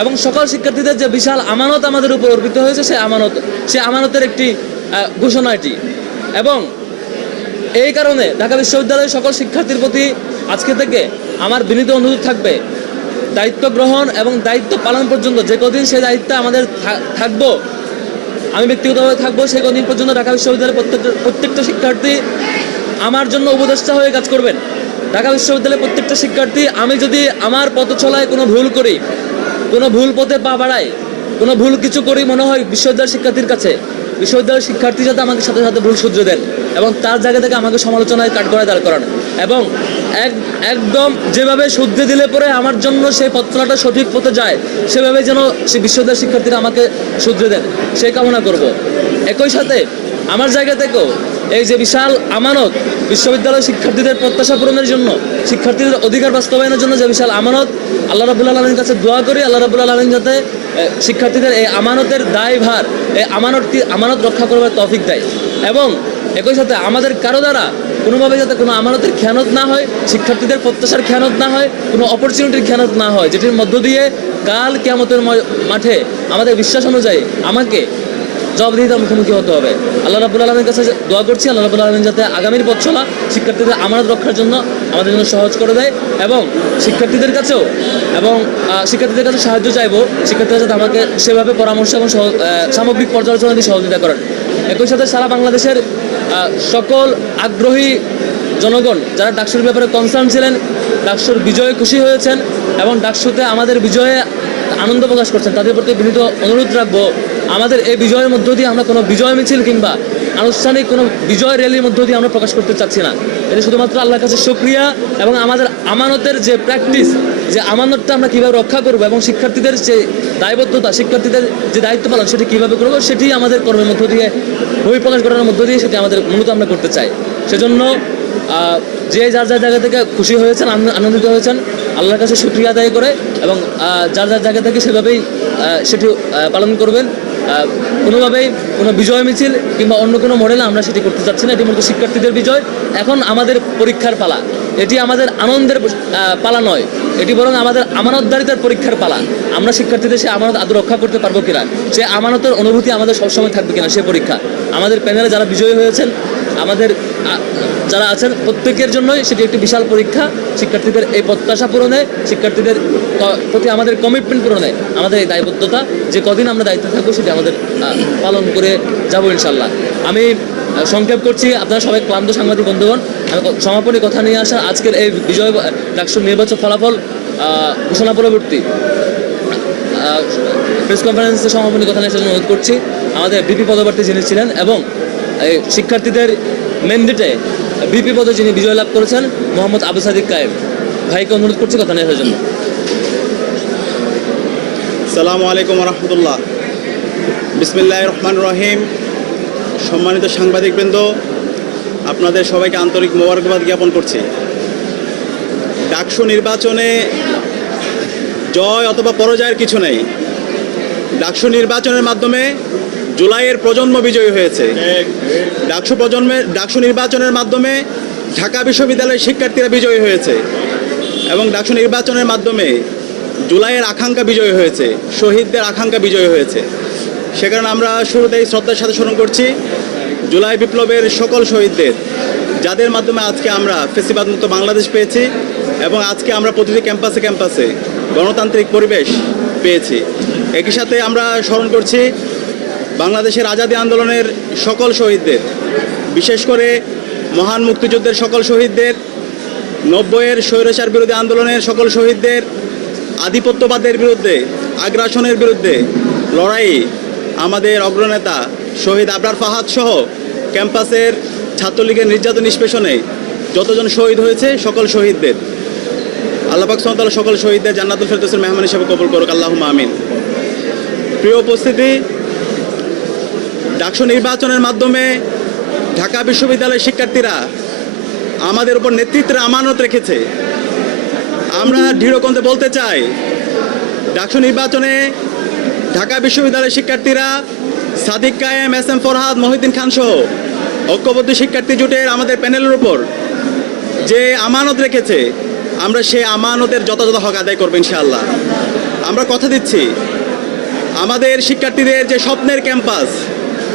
এবং সকল শিক্ষার্থীদের যে বিশাল আমানত আমাদের উপর অর্পিত হয়েছে, সে আমানত, সে আমানতের একটি ঘোষণা এটি। এবং এই কারণে ঢাকা বিশ্ববিদ্যালয়ের সকল শিক্ষার্থীর প্রতি আজকে থেকে আমার বিনীত অনুরোধ থাকবে, দায়িত্ব গ্রহণ এবং দায়িত্ব পালন পর্যন্ত যে কদিন সেই দায়িত্ব আমাদের থাকব, আমি ব্যক্তিগতভাবে থাকব, সেই কদিন পর্যন্ত ঢাকা বিশ্ববিদ্যালয়ের প্রত্যেকটা প্রত্যেকটা শিক্ষার্থী আমার জন্য উপদেষ্টা হয়ে কাজ করবেন। ঢাকা বিশ্ববিদ্যালয়ের প্রত্যেকটা শিক্ষার্থী, আমি যদি আমার পথ চলায় কোনো ভুল করি কোনো ভুল পথে পা বাড়াই কোনো ভুল কিছু করি মনে হয় বিশ্ববিদ্যালয় শিক্ষার্থীর কাছে, বিশ্ববিদ্যালয়ের শিক্ষার্থী যাতে আমাকে সাথে সাথে ভুল শুধরে দেন এবং তার জায়গা থেকে আমাকে সমালোচনায় কাট করে দাঁড় করান। এবং এক, একদম যেভাবে শুদ্ধে দিলে পরে আমার জন্য সেই পথচলাটা সঠিক পথে যায়, সেভাবে যেন সে বিশ্ববিদ্যালয়ের শিক্ষার্থীরা আমাকে শুধরে দেন, সেই কামনা করব। একই সাথে আমার জায়গা থেকেও এই যে বিশাল আমানত বিশ্ববিদ্যালয় শিক্ষার্থীদের প্রত্যাশা পূরণের জন্য, শিক্ষার্থীদের অধিকার বাস্তবায়নের জন্য যে বিশাল আমানত, আল্লাহ রাবুল আলমীর কাছে দোয়া করি, আল্লাহ রাবুল আলমিন যাতে শিক্ষার্থীদের এই আমানতের দায়ভার এই আমানতটি আমানত রক্ষা করবার তৌফিক দেয়। এবং একই সাথে আমাদের কারও দ্বারা কোনোভাবে যাতে কোনো আমানতের খেয়ানত না হয়, শিক্ষার্থীদের প্রত্যাশার খেয়ানত না হয়, কোনো অপরচুনিটির খেয়ানত না হয়, যেটির মধ্য দিয়ে কাল কেয়ামতের মাঠে আমাদের বিশ্বাস অনুযায়ী আমাকে জবাবদিহিতার মুখোমুখি হতে হবে? আল্লাহ রাবুল আলমের কাছে দোয়া করছি, আল্লাহ রাবুল আলমিন যাতে আগামীর পথ চলা শিক্ষার্থীদের আমানত রক্ষার জন্য আমাদের জন্য সহজ করে দেয় এবং শিক্ষার্থীদের কাছেও এবং শিক্ষার্থীদের কাছে সাহায্য চাইব, শিক্ষার্থীরা যাতে আমাকে সেভাবে পরামর্শ এবং সামগ্রিক পর্যালোচনা দিয়ে সহযোগিতা করেন। একই সাথে সারা বাংলাদেশের সকল আগ্রহী জনগণ যারা ডাকসুর ব্যাপারে কনসার্ন ছিলেন, ডাকসুর বিজয়ে খুশি হয়েছেন এবং ডাকসুতে আমাদের বিজয়ে আনন্দ প্রকাশ করছেন, তাদের প্রতি বিনীত অনুরোধ রাখব আমাদের এই বিজয়ের মধ্য দিয়ে আমরা কোনো বিজয় মিছিল কিংবা আনুষ্ঠানিক কোনো বিজয় র্যালির মধ্য দিয়ে আমরা প্রকাশ করতে চাচ্ছি না। এটা শুধুমাত্র আল্লাহর কাছে শুক্রিয়া এবং আমাদের আমানতের যে প্র্যাকটিস যে আমানতটা আমরা কীভাবে রক্ষা করব এবং শিক্ষার্থীদের যে দায়বদ্ধতা, শিক্ষার্থীদের যে দায়িত্ব পালন, সেটি কীভাবে করব, সেটি আমাদের কর্মের মধ্য দিয়ে, বই প্রকাশ করার মধ্য দিয়ে সেটি আমাদের মূলত আমরা করতে চাই। সেজন্য যে যার যার জায়গা থেকে খুশি হয়েছেন আনন্দ- আনন্দিত হয়েছেন, আল্লাহর কাছে শুক্রিয়া আদায় করে এবং যার যার জায়গা থেকে সেভাবেই সেটি পালন করবেন। কোনোভাবেই কোনো বিজয় মিছিল কিংবা অন্য কোনো মডেলে আমরা সেটি করতে চাচ্ছি না। এটি মূলত শিক্ষার্থীদের বিজয়। এখন আমাদের পরীক্ষার পালা। এটি আমাদের আনন্দের পালা নয়। এটি বরং আমাদের আমানতদারিতার পরীক্ষার পালা। আমরা শিক্ষার্থীদের সে আমানত আদৌ রক্ষা করতে পারব কিনা? সে আমানতের অনুভূতি আমাদের সবসময় থাকবে কিনা সে পরীক্ষা। আমাদের প্যানেলে যারা বিজয়ী হয়েছেন, আমাদের যারা আছেন, প্রত্যেকের জন্যই সেটি একটি বিশাল পরীক্ষা। শিক্ষার্থীদের এই প্রত্যাশা পূরণে, শিক্ষার্থীদের প্রতি আমাদের কমিটমেন্ট পূরণে আমাদের এই দায়বদ্ধতা, যে কদিন আমরা দায়িত্বে থাকব সেটি আমাদের পালন করে যাব ইনশাল্লাহ আমি সংক্ষেপ করছি, আপনারা সবাই ক্লান্ত সাংবাদিক, বন্ধুগণ। সমাপনী কথা নিয়ে আসা আজকের এই বিজয় ডাকসুর নির্বাচন ফলাফল ঘোষণা পরবর্তী। প্রেস কনফারেন্সে সমাপনী কথা নিয়ে অনুরোধ করছি। আমাদের বিপি পদপ্রার্থী যিনি ছিলেন এবং শিক্ষার্থীদের ম্যান্ডেটে বিপি পদে যিনি বিজয় লাভ করেছেন, মোহাম্মদ আবু সাদিক কায়েব ভাইকে অনুরোধ করছি কথা আসার জন্য। সালামু আলাইকুম রহমতুল্লাহ। বিসমিল্লাহ রহমান রহিম। সম্মানিত সাংবাদিকবৃন্দ, আপনাদের সবাইকে আন্তরিক মোবারকবাদ জ্ঞাপন করছি। ডাকসু নির্বাচনে জয় অথবা পরাজয়ের কিছু নেই। ডাকসু নির্বাচনের মাধ্যমে জুলাইয়ের প্রজন্ম বিজয়ী হয়েছে। ডাকসু প্রজন্মের ডাকসু নির্বাচনের মাধ্যমে ঢাকা বিশ্ববিদ্যালয়ের শিক্ষার্থীরা বিজয়ী হয়েছে এবং ডাকসু নির্বাচনের মাধ্যমে জুলাইয়ের আকাঙ্ক্ষা বিজয় হয়েছে, শহীদদের আকাঙ্ক্ষা বিজয় হয়েছে। সে কারণে আমরা শুরুতেই শ্রদ্ধার সাথে স্মরণ করছি, জুলাই বিপ্লবের সকল শহীদদের, যাদের মাধ্যমে আজকে আমরা ফেসিবাদ মুক্ত বাংলাদেশ পেয়েছি এবং আজকে আমরা প্রতিটি ক্যাম্পাসে ক্যাম্পাসে গণতান্ত্রিক পরিবেশ পেয়েছি। একই সাথে আমরা স্মরণ করছি বাংলাদেশের আজাদী আন্দোলনের সকল শহীদদের, বিশেষ করে মহান মুক্তিযুদ্ধের সকল শহীদদের, নব্বইয়ের স্বৈরাচার বিরোধী আন্দোলনের সকল শহীদদের, আধিপত্যবাদের বিরুদ্ধে, আগ্রাসনের বিরুদ্ধে লড়াই আমাদের অগ্রনেতা শহীদ আবরার ফাহাদ সহ ক্যাম্পাসের ছাত্রলীগের নির্যাতন নিষ্পেষণে যতজন শহীদ হয়েছে সকল শহীদদের। আল্লাপাক সামতাল সকল শহীদদের জান্নাতুল ফেরদৌসের মেহমান হিসেবে কবুল করুক আল্লাহ আমিন। প্রিয় উপস্থিতি ডাকসু নির্বাচনের মাধ্যমে ঢাকা বিশ্ববিদ্যালয়ের শিক্ষার্থীরা আমাদের উপর নেতৃত্বের আমানত রেখেছে। আমরা দৃঢ়কণ্ঠে বলতে চাই, ডাকসু নির্বাচনে ঢাকা বিশ্ববিদ্যালয়ের শিক্ষার্থীরা সাদিক কায়েম, এস এম ফরহাদ, মহিউদ্দিন খান সহ ঐক্যবদ্ধ শিক্ষার্থী জোটের আমাদের প্যানেলের উপর যে আমানত রেখেছে, আমরা সেই আমানতের যথাযথ হক আদায় করব ইনশাআল্লাহ। আমরা কথা দিচ্ছি, আমাদের শিক্ষার্থীদের যে স্বপ্নের ক্যাম্পাস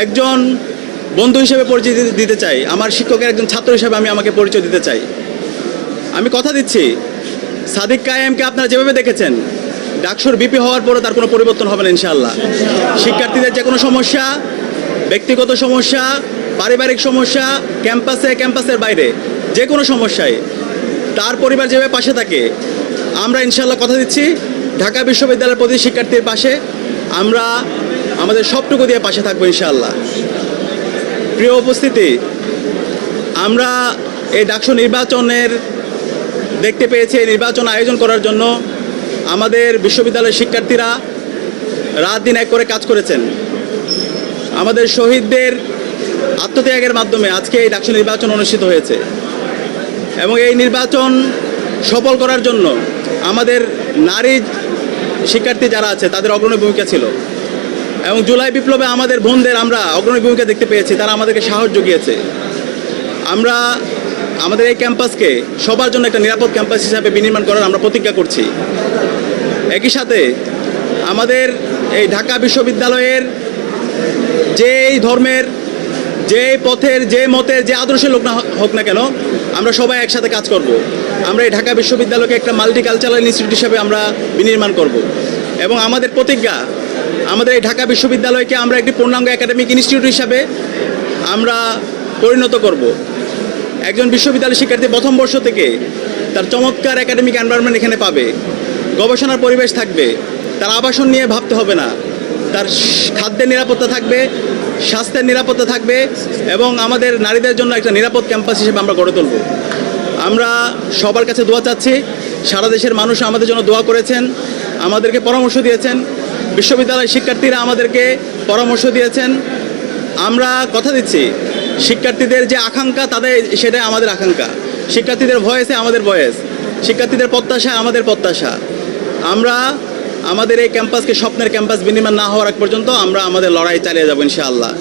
একজন বন্ধু হিসেবে পরিচয় দিতে- চাই। আমার শিক্ষকের একজন ছাত্র হিসেবে আমি আমাকে পরিচয় দিতে চাই। আমি কথা দিচ্ছি। সাদিক কায়েমকে আপনারা যেভাবে দেখেছেন, ডাকসুর বিপি হওয়ার পরে তার কোনো পরিবর্তন হবে না, ইনশাআল্লাহ। শিক্ষার্থীদের যে কোনো সমস্যা, ব্যক্তিগত সমস্যা, পারিবারিক সমস্যা, ক্যাম্পাসে, ক্যাম্পাসের বাইরে, যে কোনো সমস্যায় তার পরিবার যেভাবে পাশে থাকে, আমরা ইনশাআল্লাহ কথা দিচ্ছি। ঢাকা বিশ্ববিদ্যালয়ের প্রতি শিক্ষার্থীর পাশে আমরা আমাদের সবটুকু দিয়ে পাশে থাকব ইনশাআল্লাহ। প্রিয় উপস্থিতি, আমরা এই ডাকসু নির্বাচনের দেখতে পেয়েছি নির্বাচন আয়োজন করার জন্য আমাদের বিশ্ববিদ্যালয়ের শিক্ষার্থীরা রাত দিন এক করে কাজ করেছেন। আমাদের শহীদদের আত্মত্যাগের মাধ্যমে আজকে এই ডাকসু নির্বাচন অনুষ্ঠিত হয়েছে। এবং এই নির্বাচন সফল করার জন্য আমাদের নারী শিক্ষার্থী যারা আছে, তাদের অগ্রণী ভূমিকা ছিল। এবং জুলাই বিপ্লবে আমাদের বোনদের আমরা অগ্রণী ভূমিকা দেখতে পেয়েছি, তারা আমাদেরকে সাহস জুগিয়েছে আমরা আমাদের এই ক্যাম্পাসকে সবার জন্য একটা নিরাপদ ক্যাম্পাস হিসাবে বিনির্মাণ করার আমরা প্রতিজ্ঞা করছি একই সাথে আমাদের এই ঢাকা বিশ্ববিদ্যালয়ের যেই ধর্মের যে পথের, যে মতের, যে আদর্শের লোক না হোক না কেন, আমরা সবাই একসাথে কাজ করব। আমরা এই ঢাকা বিশ্ববিদ্যালয়কে একটা মাল্টিকালচারাল ইনস্টিটিউট হিসাবে আমরা বিনির্মাণ করব। এবং আমাদের প্রতিজ্ঞা আমাদের এই ঢাকা বিশ্ববিদ্যালয়কে আমরা একটি পূর্ণাঙ্গ একাডেমিক ইনস্টিটিউট হিসাবে আমরা পরিণত করব। একজন বিশ্ববিদ্যালয় শিক্ষার্থী প্রথম বর্ষ থেকে তার চমৎকার একাডেমিক এনভায়রনমেন্ট এখানে পাবে। গবেষণার পরিবেশ থাকবে। তার আবাসন নিয়ে ভাবতে হবে না। তার খাদ্যের নিরাপত্তা থাকবে, স্বাস্থ্যের নিরাপত্তা থাকবে এবং আমাদের নারীদের জন্য একটা নিরাপদ ক্যাম্পাস হিসেবে আমরা গড়ে তুলব। আমরা সবার কাছে দোয়া চাচ্ছি। সারা দেশের মানুষ আমাদের জন্য দোয়া করেছেন। আমাদেরকে পরামর্শ দিয়েছেন। বিশ্ববিদ্যালয়ের শিক্ষার্থীরা আমাদেরকে পরামর্শ দিয়েছেন। আমরা কথা দিচ্ছি, শিক্ষার্থীদের যে আকাঙ্ক্ষা, তাদের সেটাই আমাদের আকাঙ্ক্ষা। শিক্ষার্থীদের ভয়েসে আমাদের ভয়েস, শিক্ষার্থীদের প্রত্যাশা আমাদের প্রত্যাশা। আমরা আমাদের এই ক্যাম্পাসকে স্বপ্নের ক্যাম্পাস বিনির্মাণ না হওয়ার আগ পর্যন্ত আমরা আমাদের লড়াই চালিয়ে যাব ইনশাআল্লাহ।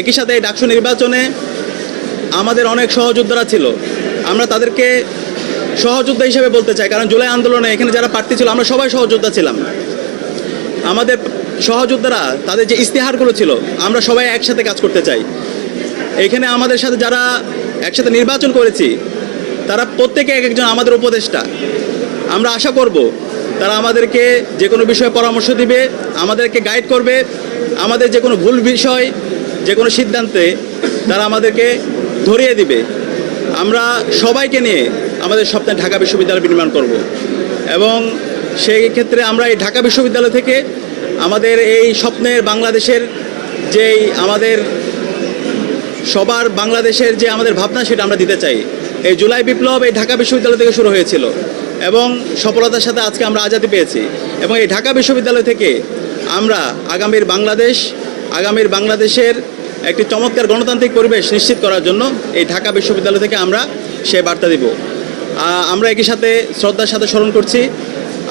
একই সাথে এই ডাকসু নির্বাচনে আমাদের অনেক সহযোদ্ধারা ছিল। আমরা তাদেরকে সহযোদ্ধা হিসেবে বলতে চাই, কারণ জুলাই আন্দোলনে এখানে যারা প্রার্থী ছিল, আমরা সবাই সহযোদ্ধা ছিলাম। আমাদের সহযোদ্ধারা তাদের যে ইস্তেহারগুলো ছিল, আমরা সবাই একসাথে কাজ করতে চাই। এখানে আমাদের সাথে যারা একসাথে নির্বাচন করেছি, তারা প্রত্যেকে এক একজন আমাদের উপদেষ্টা। আমরা আশা করব তারা আমাদেরকে যে কোনো বিষয়ে পরামর্শ দিবে, আমাদেরকে গাইড করবে, আমাদের যে কোনো ভুল বিষয়, যে কোনো সিদ্ধান্তে তারা আমাদেরকে ধরিয়ে দিবে। আমরা সবাইকে নিয়ে আমাদের স্বপ্নে ঢাকা বিশ্ববিদ্যালয় নির্মাণ করব। এবং সেই ক্ষেত্রে আমরা এই ঢাকা বিশ্ববিদ্যালয় থেকে আমাদের এই স্বপ্নের বাংলাদেশের যেই আমাদের সবার বাংলাদেশের যে আমাদের ভাবনা সেটা আমরা দিতে চাই। এই জুলাই বিপ্লব এই ঢাকা বিশ্ববিদ্যালয় থেকে শুরু হয়েছিল এবং সফলতার সাথে আজকে আমরা আজাদি পেয়েছি এবং এই ঢাকা বিশ্ববিদ্যালয় থেকে আমরা আগামীর বাংলাদেশ, আগামীর বাংলাদেশের একটি চমৎকার গণতান্ত্রিক পরিবেশ নিশ্চিত করার জন্য এই ঢাকা বিশ্ববিদ্যালয় থেকে আমরা সে বার্তা দিব। আমরা একই সাথে শ্রদ্ধার সাথে স্মরণ করছি।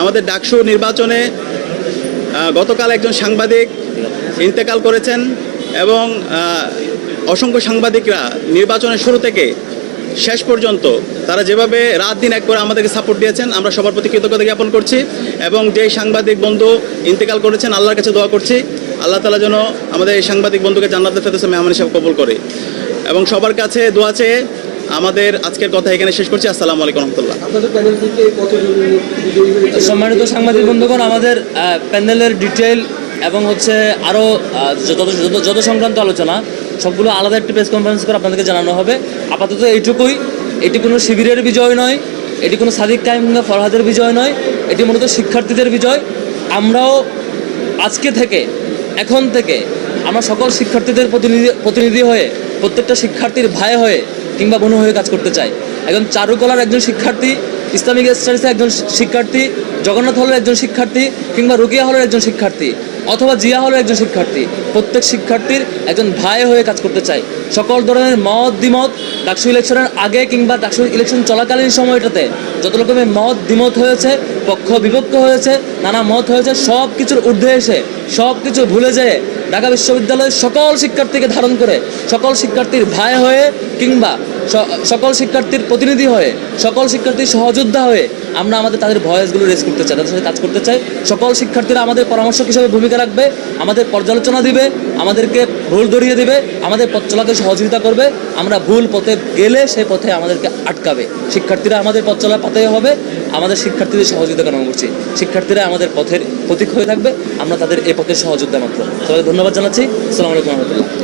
আমাদের ডাকসু নির্বাচনে গতকাল একজন সাংবাদিক ইন্তেকাল করেছেন এবং অসংখ্য সাংবাদিকরা নির্বাচনের শুরু থেকে শেষ পর্যন্ত তারা যেভাবে রাত দিন এক করে আমাদেরকে সাপোর্ট দিয়েছেন, আমরা সবার প্রতি কৃতজ্ঞতা জ্ঞাপন করছি এবং যেই সাংবাদিক বন্ধু ইন্তেকাল করেছেন, আল্লাহর কাছে দোয়া করছি, আল্লাহ তালা যেন আমাদের এই সাংবাদিক বন্ধুকে জান্নাতের ফেরদৌসে মেহমান হিসাবে কবুল করে। এবং সবার কাছে দোয়া চেয়ে আমাদের আজকের কথা এখানে শেষ করছি। আসসালামু আলাইকুম রহমতুল্লাহ। সম্মানিত সাংবাদিক বন্ধুগণ আমাদের প্যানেলের ডিটেল এবং হচ্ছে আরও যত যত যত সংক্রান্ত আলোচনা সবগুলো আলাদা একটি প্রেস কনফারেন্স করে আপনাদেরকে জানানো হবে। আপাতত এইটুকুই। এটি কোনো শিবিরের বিজয় নয় এটি কোনো সাদিক টাইম কিংবা ফরহাদের বিজয় নয় এটি মূলত শিক্ষার্থীদের বিজয়। আমরাও আজকে থেকে এখন থেকে আমরা সকল শিক্ষার্থীদের প্রতিনিধি প্রতিনিধি হয়ে প্রত্যেকটা শিক্ষার্থীর ভাই হয়ে কিংবা বোন হয়ে কাজ করতে চায়। একজন চারুকলার একজন শিক্ষার্থী, ইসলামিক স্টাডিসে একজন শিক্ষার্থী, জগন্নাথ হলের একজন শিক্ষার্থী, কিংবা রুকিয়া হলের একজন শিক্ষার্থী, অথবা জিয়া হলের একজন শিক্ষার্থী। প্রত্যেক শিক্ষার্থীর একজন ভাই হয়ে কাজ করতে চাই সকল ধরনের মত দ্বিমত ডাকসু ইলেকশনের আগে কিংবা ডাকসু ইলেকশন চলাকালীন সময়টাতে যত রকমের মত দ্বিমত হয়েছে পক্ষ বিপক্ষ হয়েছে, নানা মত হয়েছে সব কিছুর ঊর্ধ্বে এসে সব কিছু ভুলে যেয়ে ঢাকা বিশ্ববিদ্যালয়ের সকল শিক্ষার্থীকে ধারণ করে, সকল শিক্ষার্থীর ভাই হয়ে কিংবা সকল শিক্ষার্থীর প্রতিনিধি হয়ে, সকল শিক্ষার্থীর সহযোদ্ধা হয়ে আমরা আমাদের তাদের ভয়েসগুলো রেজ করতে চাই, তাদের সাথে কাজ করতে চাই। সকল শিক্ষার্থীরা আমাদের পরামর্শক হিসেবে ভূমিকা রাখবে, আমাদের পর্যালোচনা দিবে, আমাদেরকে ভুল ধরিয়ে দিবে, আমাদের পথ চলাকে সহযোগিতা করবে, আমরা ভুল পথে গেলে সে পথে আমাদেরকে আটকাবে। শিক্ষার্থীরা আমাদের পথ চলা পাতে হবে, আমাদের শিক্ষার্থীদের সহযোগিতা কামনা করছি। শিক্ষার্থীরা আমাদের পথের প্রতীক হয়ে থাকবে, আমরা তাদের এ পথের সহযোগিতা মাত্র। সবাইকে ধন্যবাদ জানাচ্ছি। আসসালামু আলাইকুম রহমতুল্লাহ।